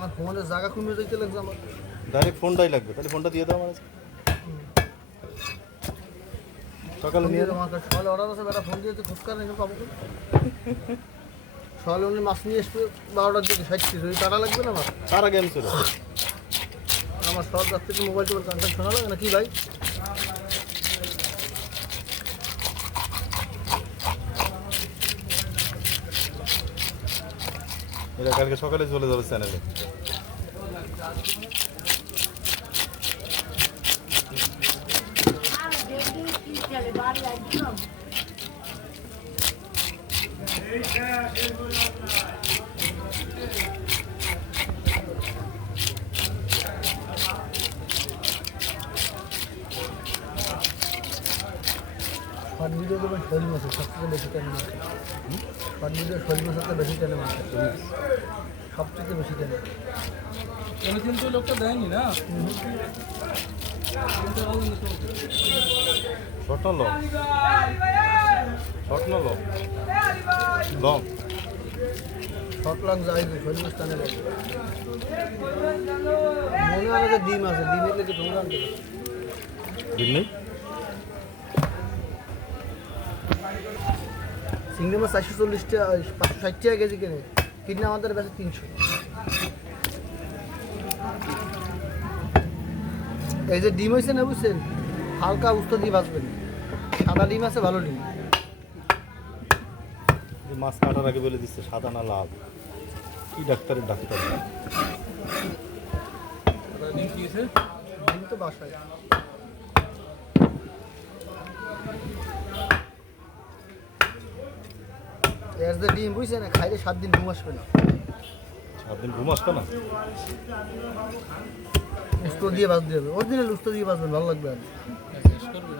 আমার ফোনের জায়গা কমে যাইতে লাগছে আমার। ডাইরেক্ট ফোনটাই লাগবে তাহলে ফোনটা দিয়ে দাও আমার। সকালে নিয়ে আমার সকালে অর্ডার আছে বেটা ফোন দিয়েছে ফুচকা নিয়ে পাবো সকালে উনি মাছ নিয়ে আসবে বারোটার দিকে ষাটটি ওই টাকা লাগবে না আমার? তার আগে আমি চলে আমার সব রাত্রে থেকে মোবাইল টোবাইল কানেকশন শোনা লাগে না? কি ভাই? এটা কালকে সকালে চলে যাবে চ্যানেলে। শর্ট ভিডিও দেবেন শৈল মাছের সবথেকে বেশি টেনে মাছ ভিডিও শৈল মাছের তো বেশি টেনে মাছ সবথেকে বেশি টেনে এনে কিন্তু লোকটা দেয়নি না? শর্ট না লং শর্ট না লং লং শর্ট লং যাই শৈল মাছ টানে লাগে মনে হয় ডিম আছে ডিমের লেগে তোমরা। দিন নেই? চিংড়ি মাছ চারশো চল্লিশ টাকা পাঁচশো ষাট টাকা কেজি কেনে। কিনে আমাদের কাছে তিনশো। এই যে ডিম হয়েছে না বুঝছেন? হালকা উস্তো দিয়ে বাঁচবেন সাদা ডিম আছে ভালো ডিম। যে মাছ কাটার আগে বলে দিচ্ছে সাদা না লাল। কি ডাক্তারের ডাক্তার? ডিম তো বাসায়। যে ডিম বুঝছেন খাইলে সাত দিন ঘুম আসবে না। সাত দিন ঘুম আসতো না? উস্তো দিয়ে বাঁচতে হবে। অরিজিনাল উস্তো দিয়ে বাঁচবেন ভালো লাগবে আর। শেষ করবে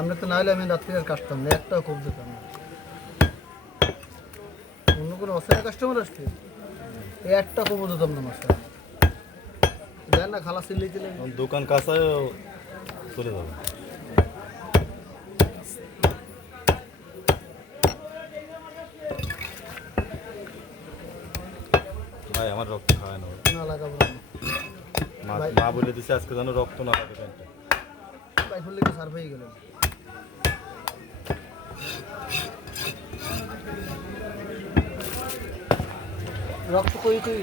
আমরা তো না হলে আমি রাত্রি আর কাটতাম না একটাও খুব দিতাম না। অন্য কোনো অসহায় কাস্টমার আসছে এই একটা কমও দিতাম না মাছটা দেন না খালা সিল্লি দোকান কাঁচায় চলে যাবে। ভাই আমার রক্ত খায় না। না লাগাবো না। মা বলে দিছে আজকে যেন রক্ত না লাগে প্যান্টে। পাই ফুললে কি সার্ভ হয়ে গেলেন রক্ত কই কই